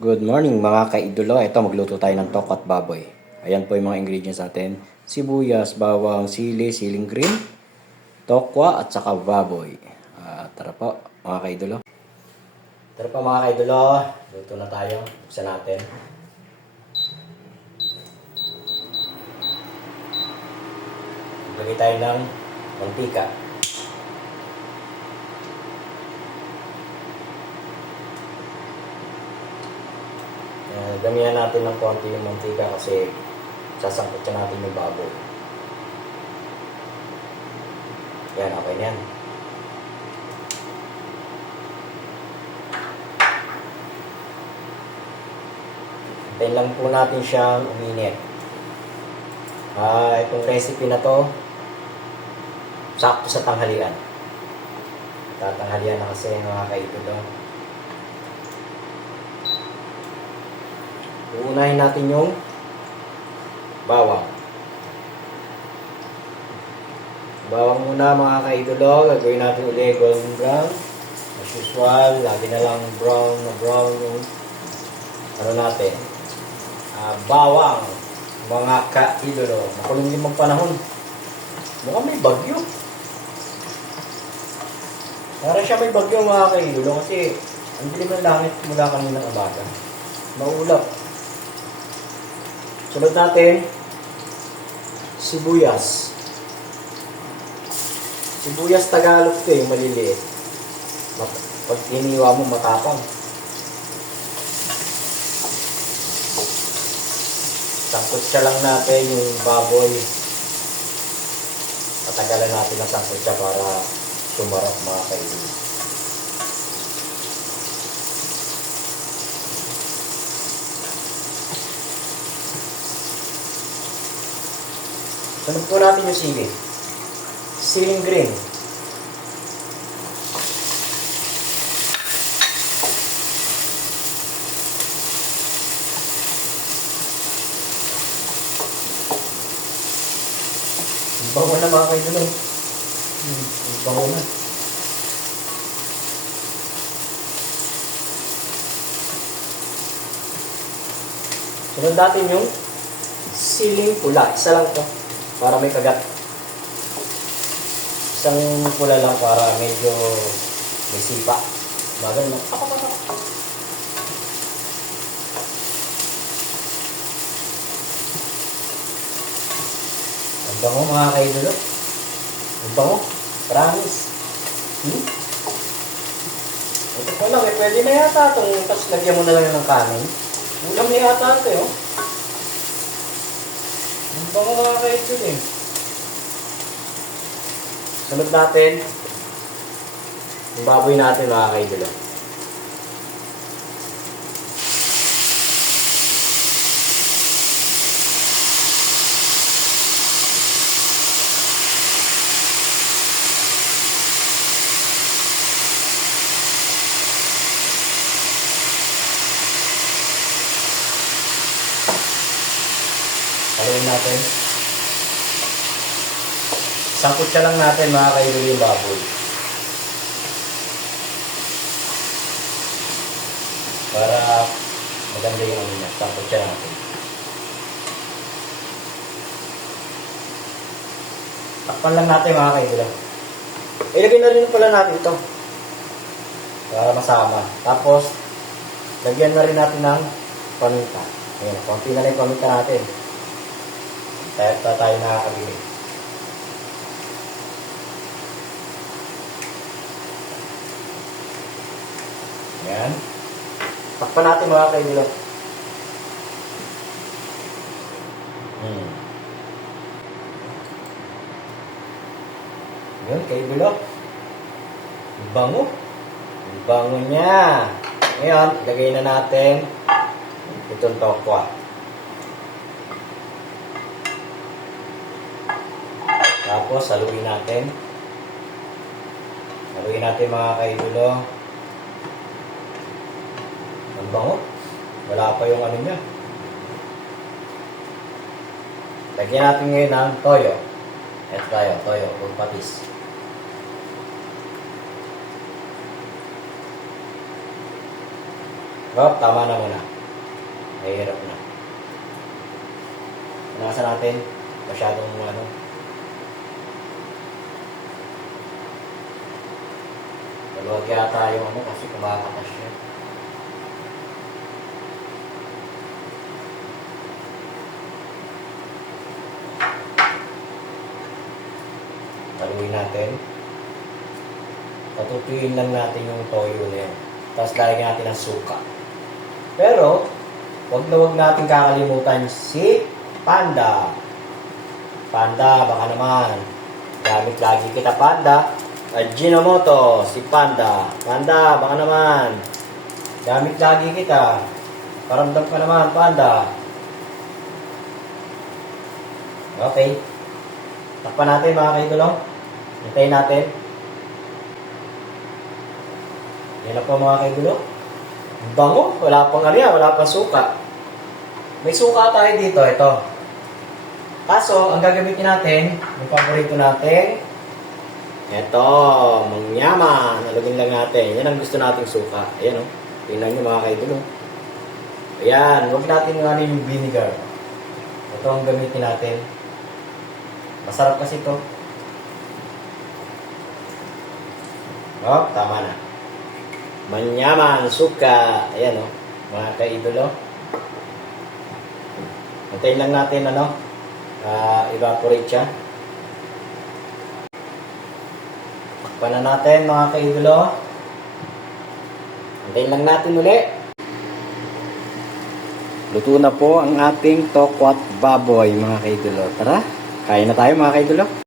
Good morning mga kaidolo. Ito magluto tayo ng tokwa at baboy. Ayan po yung mga ingredients natin. Sibuyas, bawang, sili, siling green, tokwa at saka baboy. Tara po mga kaidolo. Tara po mga kaidolo. Luto na tayo. Buksan natin. Lagay tayo ng mantika. Damihan natin ng konti yung mantika kasi sasangkot siya natin yung baboy. Yan, okay na yan. Hintayin lang po natin siyang uminit. Itong recipe na to, sakto sa tanghalian. Tatanghalian na kasi mga kaidolo. Uunahin natin yung bawang. Bawang muna mga kaidolo. Gagawin natin ulit golden brown. As usual, lagi na lang brown yung ano natin. Bawang mga kaidolo. Makulong din magpanahon. Mukhang may bagyo. Para siya may bagyo mga kaidolo kasi ang dilim ng langit mula kaninang umaga. Maulap. Sunod natin, sibuyas. Sibuyas Tagalog ito yung maliliit. Pag iniwa mo matapang. Sangkot siya lang natin yung baboy. Patagalan natin ang sangkot siya para sumarap mga kaibigan. Sunod po natin yung sili. Siling green. Bango na mga kaidolo. Bango na. Sunod natin yung siling pula. Isa lang to. Para may kagat. Isang pula lang para medyo may sipa. Bagal na. Ang bango mga kaidolo. Ang bango. Promise. Ito pa lang. Pwede na yata itong tapos lagyan mo na lang ng kanin. Ulam na yata ito. Ang bango mga kaidolo eh. Sunod natin yung baboy natin mga kaidolo. Haluin natin. Sangkot siya lang natin mga kaidolo yung baboy. Para maganda yung ano niya. Sangkot siya natin. Takpan lang natin mga kaidolo. Ilagay na rin pala natin ito. Para masama. Tapos, lagyan na rin natin ng paminta. Ayan, konti na lang yung paminta natin. Tayo nakakabili. Ayan. Takpan natin mga kaidolo. Ayan, kaidolo. Bango. Bango niya. Ngayon, ilagay na natin itong tokwa. Tapos, haluin natin. Haluin natin mga kaidolo. Ang bango. Wala pa yung ano niya. Lagyan natin ngayon ng toyo. Ito tayo, toyo, kung patis. Oh, tama na muna. Mahirap na. Nasa natin. Masyadong ano. Maluwag yata yung ano kasi kumakatas siya. Haluin natin. Patutuyin lang natin yung toyo na yan. Tapos lalagyan natin ng suka. Pero, wag na wag natin kakalimutan si Panda. Panda, baka naman. Gamit lagi kita, Panda. Ajinomoto, si Panda. Panda, baka naman. Gamit lagi kita. Paramdam ka naman, Panda. Okay. Takpan natin mga kaidolo. Hintayin natin. Yan na po mga kaidolo. Bango. Wala pang ano yan. Wala pang suka. May suka tayo dito. Ito. Kaso, ang gagamitin natin, yung paborito natin, ito, mangyaman. Nalagyan lang natin. Yan ang gusto nating suka. Ayan o. Tingnan nyo mga kaidolo. Ayan. Huwag natin nga yung vinegar. Ito ang gamitin natin. Masarap kasi ito. Oh, tama na. Manyaman, suka. Ayan o. Mga kaidolo. Antayin lang natin ano. Evaporate siya. Takpan na natin mga kaidolo. Antayin lang natin uli. Luto na po ang ating tokwat baboy mga kaidolo. Tara, kain na tayo mga kaidolo.